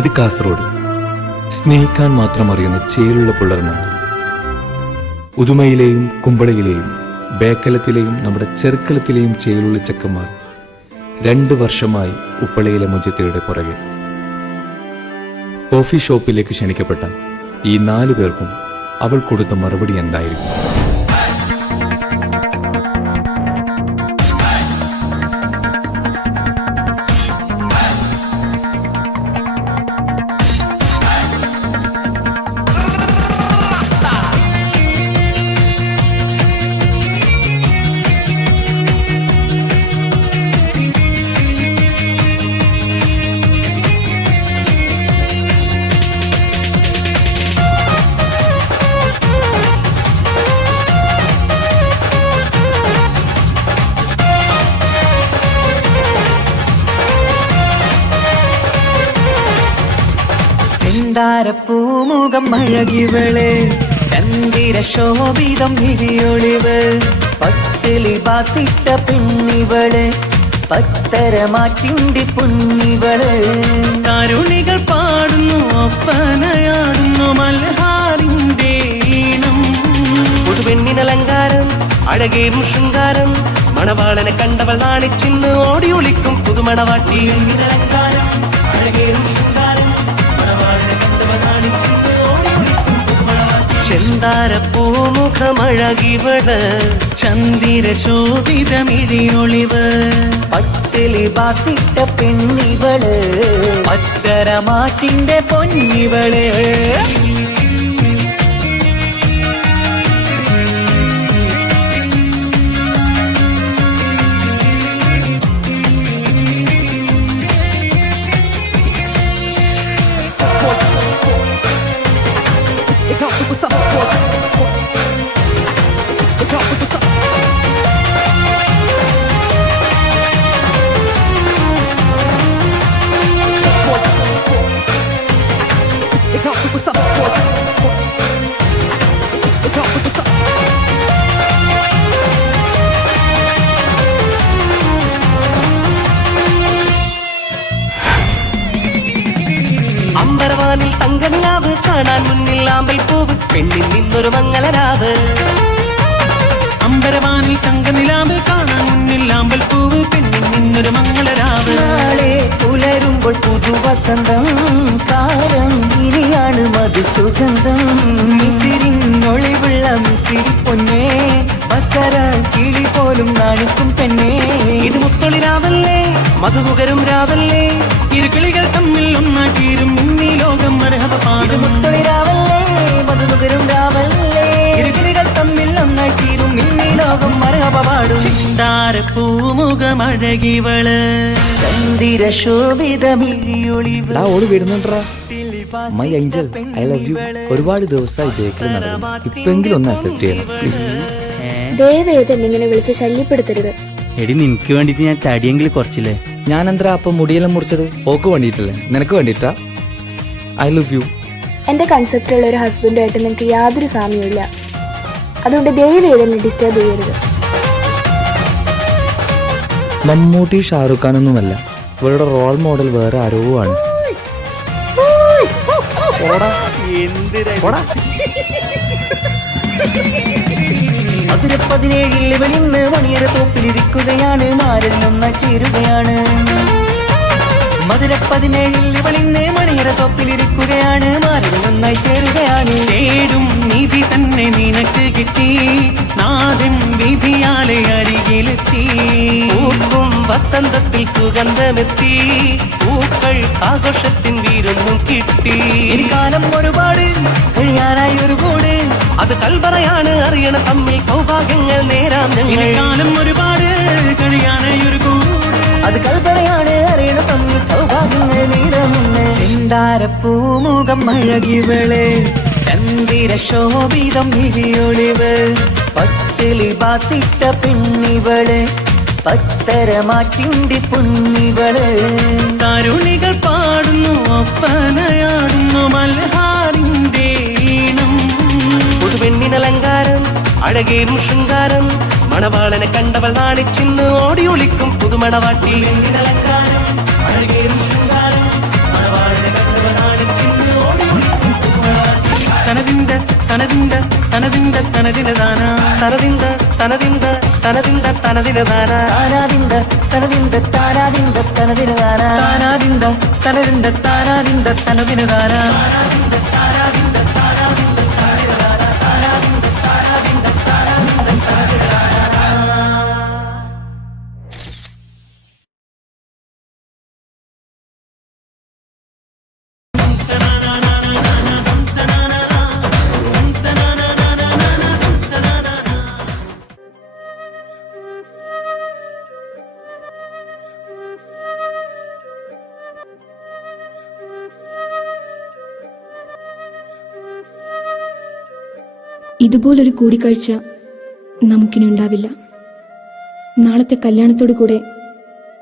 ഇത് കാസർഗോഡ്, സ്നേഹിക്കാൻ മാത്രം അറിയുന്ന ചേലുള്ള പുള്ളർനാണ്. ഉദുമയിലെയും കുമ്പളയിലെയും ബേക്കലത്തിലെയും നമ്മുടെ ചെറുക്കളത്തിലെയും ചേലുള്ള ചെക്കന്മാർ 2 വർഷമായി ഉപ്പളയിലെ മുജത്തയുടെ പുറകെ. കോഫി ഷോപ്പിലേക്ക് ക്ഷണിക്കപ്പെട്ട ഈ 4 പേർക്കും അവൾ കൊടുത്ത മറുപടി എന്തായിരിക്കും? പൂമുഖം അഴകിവള്, ചന്ദിര ശോഭിതം ഇടിയൊളിവ്, പട്ടിലി ബാസിട്ട പെണ്ണിവള്, പത്തരമാറ്റിന്റെ പൊന്നിവള്. കരുണികൾ പാടുന്നു, ഒപ്പനയാടുന്നു മൽഹാറിന്റെ ഈണം. പുതുപെണ്ണിനലങ്കാരം, അഴകേറും ശൃംഗാരം, മണവാളനെ കണ്ടവൾ നാണിച്ചിന്ന് ഓടി ഒളിക്കും പുതുമണവാട്ടി. പെണ്ണിനലങ്കാരം, അഴകേറും ശൃംഗാരം, മണവാളനെ കണ്ടവൾ നാണിച്ചിന്ന് ഓടി ഒളിക്കും പുതുമണവാട്ടി. ചെന്താര പൂമുഖമഴകിവള്, ചന്ദിര ശോഭിതമിഴിയൊളിവ്, പട്ടിലി ബാസിട്ട പെണ്ണിവള്, പത്തരമാറ്റിന്റെ പൊന്നിവള്. അമ്പരവാനിൽ തങ്കനിലാവ് കാണാൻ മുന്നിൽ ആമ്പൽ പൂവ്, പെണ്ണിൽ നിന്നൊരു മംഗളരാവ്. അമ്പരവാനിൽ തങ്കനിലാവ് കാണാൻ മുന്നിൽ ആമ്പൽ പൂവ്, പെണ്ണിൽ നിന്നൊരു മംഗളരാവ്. നാളെ പുലരുമ്പോൾ പുതുവസന്തം, കാലം ഇനിയാണ് മധുസുഗന്ധം. മിസിരിനൊളിവുള്ള മിസിരി പൊന്നേ, ബസര കിളി പോലും നാണിക്കും പെണ്ണേ. ഇത് മുത്തൊളി രാവല്ലേ, മധുമുകരും രാവല്ലേ, ഇരുകിളികൾ തമ്മിൽ ഒന്നാക്കിരും ഇന്നീ ലോകം മരഹബ പാടും. മുത്തൊളി രാവല്ലേ, മധുമുകരും രാവല്ലേ, ഇരുകിളികൾ തമ്മിൽ ഒന്നാക്കിരും ഇന്നീ ലോകം മരഹബ പാടും. ചിന്താര പൂമുഖമഴകിവള്, ചന്ദിര ശോഭിതമിഴിയൊളിവ്. ഓടി വരുന്നുണ്ടാ my angel, I love you. ഒരുപാട് ദിവസമായി ബേക്കറി നടന്നു, ഇപ്പെങ്കിലും ഒന്ന് അക്സെപ്റ്റ് ചെയ്യണം പ്ലീസ്. ദയവേദൻ ഇങ്ങനെ വിളിച്ച് ശല്യപ്പെടുത്തരുത്. എടി നിനക്ക് വേണ്ടിട്ട് ഞാൻ തടിയെങ്കിലും കുറച്ചില്ലേ. ഞാൻ എന്താ അപ്പം മുടിയെല്ലാം മുറിച്ചത്? ഓക്ക് വേണ്ടിയിട്ടല്ലേ, നിനക്ക് വേണ്ടിയിട്ടാ? I love U. എൻ്റെ കൺസെപ്റ്റുള്ള ഒരു ഹസ്ബൻഡുമായിട്ട് നിങ്ങൾക്ക് യാതൊരു സാമ്യമില്ല. അതുകൊണ്ട് ദയവേദനെ ഡിസ്റ്റർബ് ചെയ്യരുത്. മമ്മൂട്ടി ഷാറുഖ് ഖാനൊന്നുമല്ല, ഇവരുടെ റോൾ മോഡൽ വേറെ ആരോ ആണ്. മധുര 17 ഇവളിന്ന് മണിയറ തോപ്പിലിരിക്കുകയാണ്, മാരിൽ നിന്ന് ചേരുകയാണ്. മധുര 17 ഇവളിന്ന് മണിയറ തോപ്പിലിരിക്കുകയാണ്, മാരിൽ നന്നായി ചേരുകയാണ്. തേടും നിധി തന്നെ നിനക്ക് കിട്ടി, നാദൻ വിധിയാലെ അരികിലെത്തി. പൂക്കും വസന്തത്തിൽ സുഗന്ധമെത്തി, പൂക്കൾ ആഘോഷത്തിൻ വീരൊന്നും കിട്ടി. ഈ കാലം ഒരുപാട് കഴിയാനായി ഒരു കൂട്, അത് കൽപറയാണ് അറിയണ തമ്മിൽ സൗഭാഗ്യങ്ങൾ നേരാം. കാലം ഒരുപാട് കഴിയാനായി ഒരു കൂട്, അത് കൽപറയാണ് അറിയണ തമ്മിൽ സൗഭാഗ്യങ്ങൾ നേരാമെന്ന്. ചിന്താര പൂമുഖം അഴകിവള്, ചന്ദിര ശോഭിതം ഇടിയൊളിവ്, പട്ടിലി ബാസിട്ട പെണ്ണിവള്, പത്തരമാറ്റിന്റെ പൊന്നിവള്. കരുണികൾ പാടുന്നു, ഒപ്പനയാടുന്നു മൽഹാറിന്റെ ഈണം. പുതുപെണ്ണിനലങ്കാരം, അഴകേറും ശൃംഗാരം, മണവാളനെ കണ്ടവൾ നാണിച്ചിന്ന് ഓടി ഒളിക്കും പുതുമണവാട്ടി. പെണ്ണിനലങ്കാരം, അഴകേറും ശൃംഗാരം, മണവാളനെ കണ്ടവൾ തനതിന്ത തനതിന്ത തനതിന്ത തനതിന താന താനാദിന്ത തനതിന്ത താനാദിന്ത തനതിന താന താനാദിന്ത തനതിന്ത താനാദിന്ത തനതിന താന ഇതുപോലൊരു കൂടിക്കാഴ്ച നമുക്കിനി ഉണ്ടാവില്ല. നാളത്തെ കല്യാണത്തോടു കൂടെ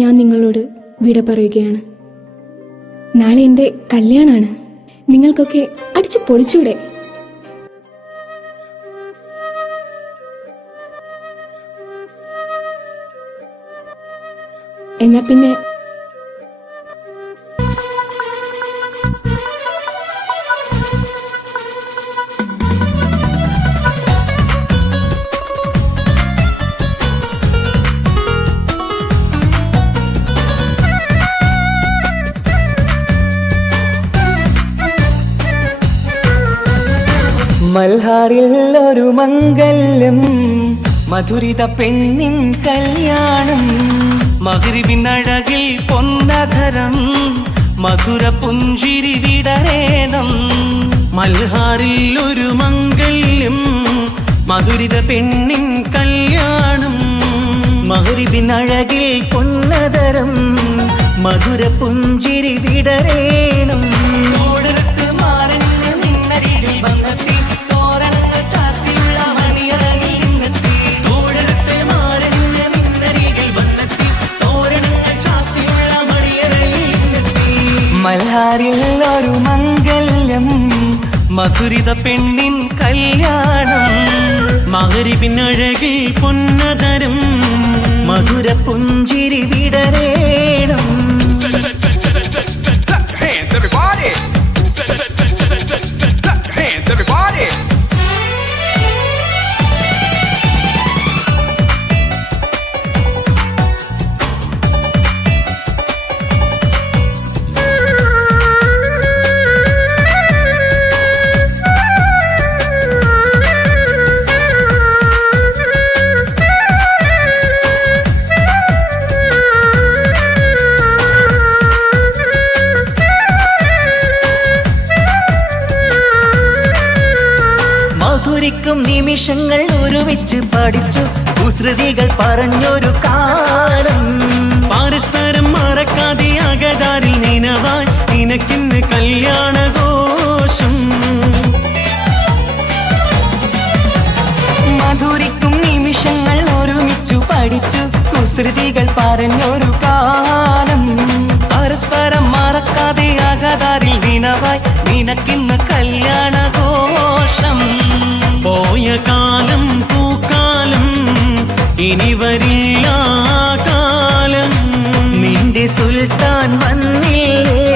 ഞാൻ നിങ്ങളോട് വിട പറയുകയാണ്. നാളെ എൻ്റെ കല്യാണമാണ്. നിങ്ങൾക്കൊക്കെ അടിച്ചു പൊളിച്ചൂടെ? എന്നാ പിന്നെ മൽഹാറിൽ ഒരു മംഗല്യം, മധുരിത പെണ്ണിൻ കല്യാണം. മഗ്രിബിനഴകിൽ പൊന്നധരം, മധുര പുഞ്ചിരി വിടരേണം. മൽഹാറിൽ ഒരു മംഗല്യം, മധുരിത പെണ്ണിൻ കല്യാണം. മഗ്രിബിനഴകിൽ പൊന്നധരം, മധുര പുഞ്ചിരി വിടരേണം. തോടരത്ത് മാറഞ്ഞ് നിന്നരികിൽ വന്നെത്തി, തോരണങ്ങൾ ചാർത്തിയുള്ള മണിയറകിൽ നിന്നെത്തി. തോടരത്ത് മാറഞ്ഞ് നിന്നരികിൽ വന്നെത്തി, തോരണങ്ങൾ ചാർത്തിയുള്ള മണിയറകിൽ നിന്നെത്തി. മൽഹാറിൽ ഒരു മംഗല്യം, മധുരിത പെണ്ണിൻ കല്യാണം. മഗ്രിബിനഴകിൽ പൊന്നധരം, മധുര പുഞ്ചിരി വിടരേണം. Hands everybody. Hands everybody. മധുരിക്കും നിമിഷങ്ങൾ ഒരുമിച്ച് പഠിച്ചു, കുസൃതികൾ പറഞ്ഞൊരു കാലം. പരസ്പരം മറക്കാതെ അകതാരിൽ നിനവായി നിനക്കിന്ന് കല്യാണഘോഷം. മധുരിക്കും നിമിഷങ്ങൾ ഒരുമിച്ചു പഠിച്ചു, കുസൃതികൾ പറഞ്ഞൊരു കാലം. പരസ്പരം മറക്കാതെ അകതാരിൽ നിനവായി നിനക്കിന്ന് കല്യാണഘോഷം. പോയ കാലം പൂക്കാലം, ഇനി വരില്ല കാലം. നിന്റെ സുൽത്താൻ വന്നില്ലേ,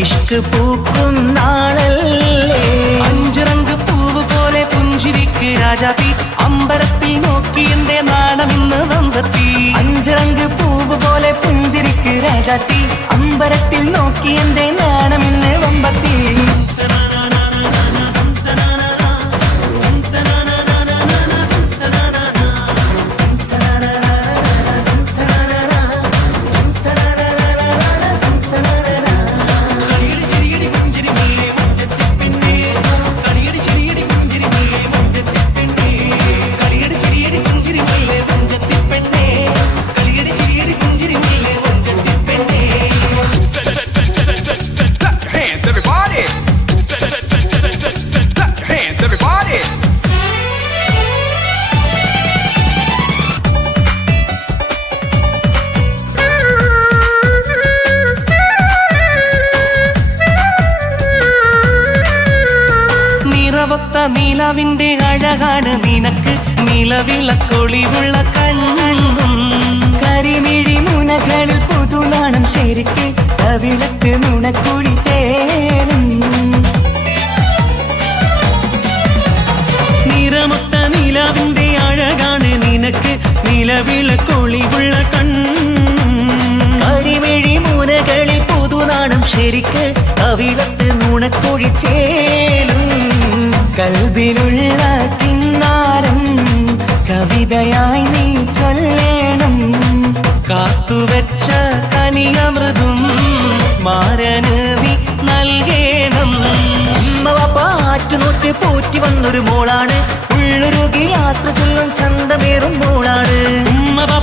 ഇഷ്ക് പൂക്കും നാളല്ലേ. അഞ്ചിറങ്ക് പൂവ് പോലെ പുഞ്ചിരിക്ക് രാജാത്തി, അമ്പരത്തിൽ നോക്കി എന്റെ നാണമിന്ന് വന്നെത്തി. അഞ്ചിറങ്ക് പൂവ് പോലെ പുഞ്ചിരിക്ക് രാജാത്തി, അമ്പരത്തിൽ നോക്കി എന്റെ നാണമിന്ന് വമ്പത്തി. Hands everybody. Hands everybody. നിറവൊത്ത നിലവിന്റെ അഴകാണ് നിനക്ക്, നിലവിളക്കൊളിവുള്ള കണ്ണും. കരിമിഴി മുനകളിൽ പുതുനാണം ശരിക്ക്, കവിളത്ത് നുണക്കുഴി ചേരും. നിറമൊത്ത നിലവിന്റെ നിലവിളക്കൊളിവുള്ള കരിമിഴി മൂനകളിൽ പുതുനാണം ശരിക്ക് കവിളത്ത് നുണക്കൊഴിച്ചേലും കൽബിലുള്ള കിന്നാരം കവിതയായി നീ ചൊല്ലേണം. കാത്തുവെച്ച കനിയമൃദും മാരന് നീ നൽകേണം. പാറ്റുനോറ്റ് പോറ്റി വന്നൊരു മോളാണ്, ഉള്ളൊരുകി യാത്ര ചൊല്ലും ചന്തമേറും മോളാണ്.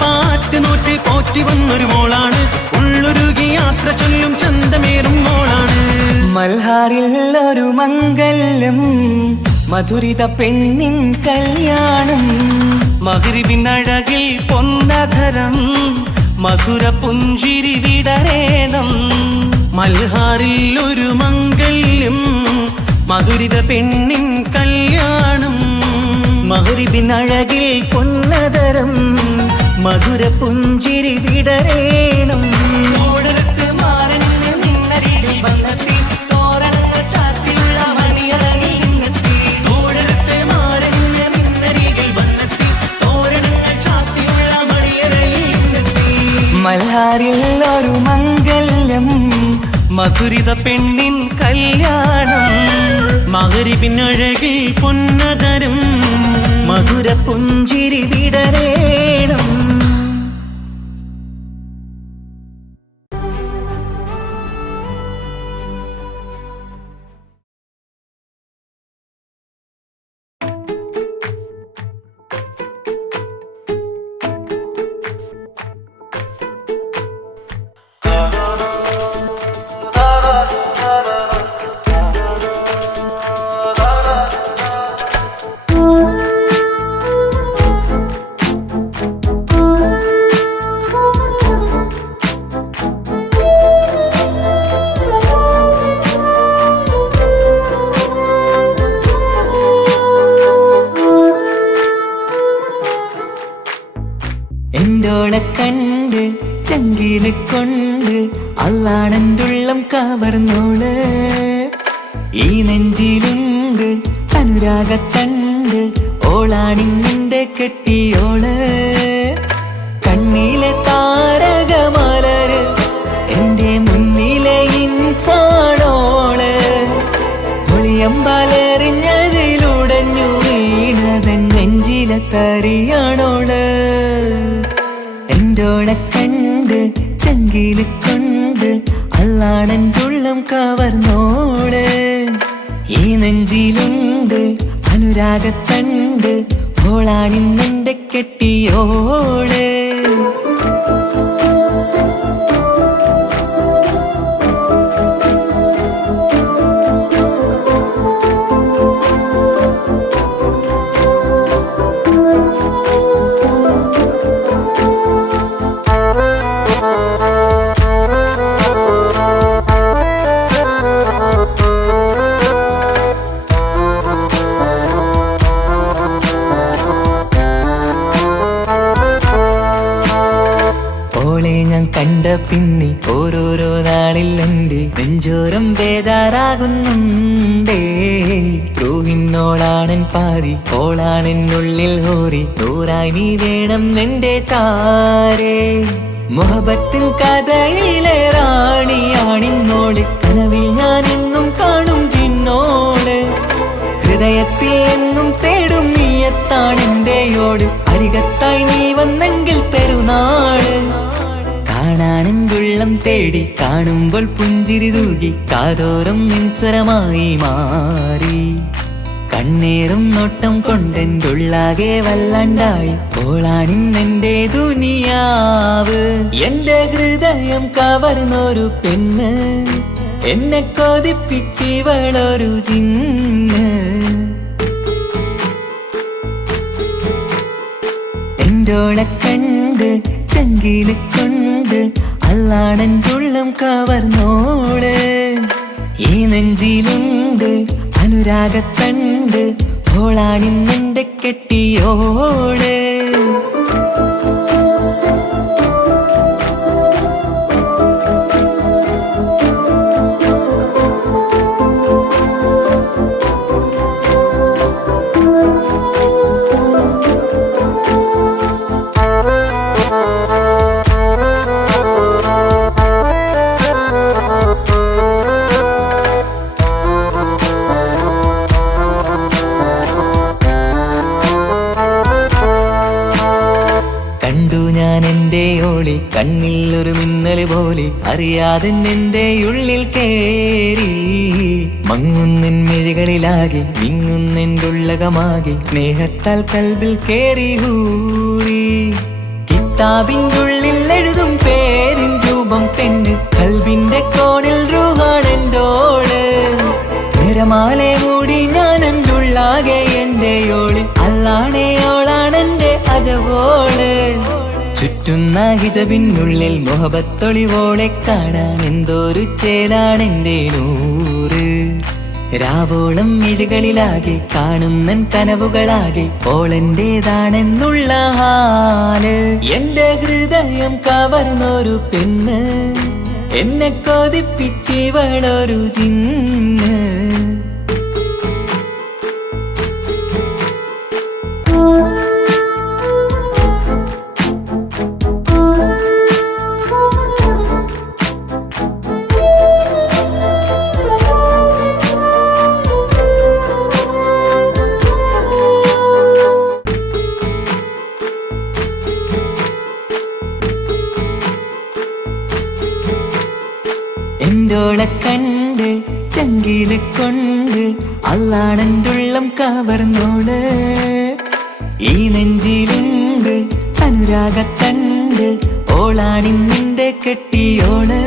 പാറ്റുനോറ്റ് പോറ്റി വന്നൊരു മോളാണ്, ഉള്ളൊരുകി യാത്ര ചൊല്ലും ചന്തമേറും മോളാണ്. മൽഹാറിൽ ഒരു മംഗല്യം മധുരിത പെണ്ണിൻ കല്യാണം. മഗ്രിബിനഴകിൽ പൊന്നധരം മധുര പുഞ്ചിരി വിടരേണം. മൽഹാറിൽ ഒരു മംഗല്യം മധുരിത പെണ്ണിൻ കല്യാണം. മഗ്രിബിനഴകിൽ പൊന്നതരം മധുര പുഞ്ചിരി വിടരേണം. ഓടരത്ത് മാറന്ന് നിന്നരികിൽ വന്നെത്തി, തോരണങ്ങൾ ചാത്തിയുള്ള മണിയറകിൽ നിന്നെത്തി. ഓടരത്ത് മാറന്ന് നിന്നരികിൽ വന്നെത്തി, തോരണങ്ങൾ ചാത്തിയുള്ള മണിയറകിൽ നിന്നെത്തി. മൽഹാറിൽ ഒരു മംഗല്യം മധുരിത പെണ്ണിൻ കല്യാണം. മഗ്രിബിനഴകിൽ പൊന്നതരം മധുര പുഞ്ചിരി വിടരേണം. എന്തോളെ കണ്ട് ചങ്കില് കൊണ്ട് അള്ളാണെന്തുള്ളം കവർന്നോള്. ഈ നെഞ്ചിലുണ്ട് അനുരാഗത്തണ്ട്, ഓളാണിന്റെ കെട്ടിയോള്. കണ്ണിലെ താരകമലര് എന്റെ മുന്നിലെ ഇൻസാണോള്. ഒളിയമ്പാലെറിഞ്ഞതിലുടഞ്ഞു വീണതൻ നെഞ്ചിലെ തരിയാണോള്. എന്തോളെ കണ്ട് ചങ്കില് കൊണ്ട് അള്ളാണെന്തുള്ളം കവർന്നോള്. ഈ നെഞ്ചിലുണ്ട് അനുരാഗത്തണ്ട്, ഓളാണിന്നെന്റെ കെട്ടിയോള്. കണ്ട പിന്നെ ഓരോരോ നാളിൽ എൻ്റെ നെഞ്ചോരം ബേജാറാകുന്നുണ്ടേ. റൂഹിന്നോളാണൻ പാതി, ഓളാണെന്നുള്ളിൽ ഹോറി, നൂറായി നീ വേണം എന്റെ ചാരേ. മുഹബത്തിൻ കഥയിലെ റാണിയാണിന്നോള്, കനവിൽ ഞാൻ എന്നും കാണും ചിന്നോള്. ഹൃദയത്തിൽ എന്നും തേടും നീയത്താണെന്റെയോട്, അരികത്തായി നീ വന്നെങ്കിൽ പെരുന്നാള്. കാണാനെന്തുള്ളം തേടി കാണുമ്പോൾ പുഞ്ചിരി തൂകി, കാതോരം നിൻസ്വരമായി മാറി. കണ്ണേറും നോട്ടം കൊണ്ടെന്തുള്ളാകെ വല്ലാണ്ടായി, ഓളാണിന്നെന്റെ ദുനിയാവ്. എന്റെ ഹൃദയം കവർന്നൊരു പെണ്ണ്, എന്നെ കൊതിപ്പിച്ചിവളൊരു ജിന്ന്. എന്തോളെ കണ്ട് ചങ്കില് കൊണ്ട് അള്ളാണെന്തുള്ളം കവർന്നോള്. ഈ നെഞ്ചിലുണ്ട് അനുരാഗത്തണ്ട്, ഓളാണിന്നെന്റെ കെട്ടിയോള്. കണ്ണിൽ ഒരു മിന്നൽ പോലെ അറിയാതെ നിന്റെ ഉള്ളിൽ കേറി മങ്ങുന്നിൻ മിഴികളിലാകെ വിങ്ങുന്നെൻ്റെ ഉള്ളകമാകെ സ്നേഹത്താൽ കൽബിൽ കേറി ഹൂറി കിതാബിൻ്റെ ഉള്ളിൽ എഴുതും പേരിൻ രൂപം പെണ്ണ് കൽബിന്റെ കോണിൽ റൂഹാണെൻ്റോള് നിരമാലെ മൂടി ഞാൻ എൻ്റെ ഉള്ളാകെ എൻ്റെ ഓള് അല്ലാണേ ഓളാണെൻ്റെ അജവോള് ചുറ്റുന്ന ഹിജബിനുള്ളിൽ മുഹബത്തൊളിവോളെ കാണാൻ എന്തോരു ചേലാണെൻ്റെ നൂറ് രാവോളം മിഴികളിലാകെ കാണുന്നൻ കനവുകളാകെ ഓളെന്റേതാണെന്നുള്ള ഹാല് എന്റെ ഹൃദയം കവർന്നൊരു പെണ്ണ് എന്നെ കൊതിപ്പിച്ചിവളൊരു ജിന്ന് എൻ്റോളെ കണ്ട് ചങ്കില് കൊണ്ട് അല്ലാണെൻ്റുള്ളം കവർന്നോള് ഈ നെഞ്ചിലുണ്ട് അനുരാഗത്തണ്ട് ഓളാണിന്നിന്റെ കെട്ടിയോള്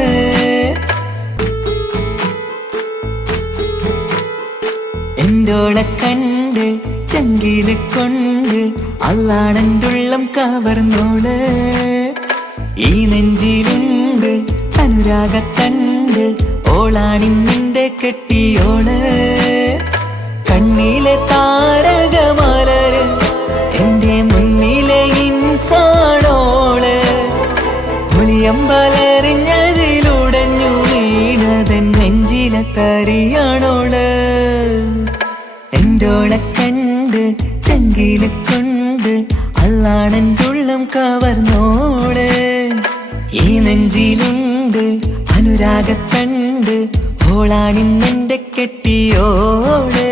എൻ്റോളെ കണ്ട് ചങ്കില് കൊണ്ട് അല്ലാണെൻ്റുള്ളം കവർന്നോള് ഈ നെഞ്ചിലുണ്ട് അനുരാഗത്തണ്ട് ഓളാണിന്നിന്റെ കെട്ടിയോള് കണ്ണിലെ താരകമലര് എന്റെ മുന്നിലെ ഇൻസാണോള് ഒളിയമ്പലറിഞ്ഞതിലുടഞ്ഞു വീണതൻ നെഞ്ചിലെ തരിയാണോള് എൻ്റോളെ കണ്ട് ചങ്കില് കൊണ്ട് അല്ലാണെൻ്റുള്ളം കവർന്നോള് ഈ നെഞ്ചിലുണ്ട് അനുരാഗത്തണ്ട് ഓളാണിന്നെന്റെ കെട്ടിയോള്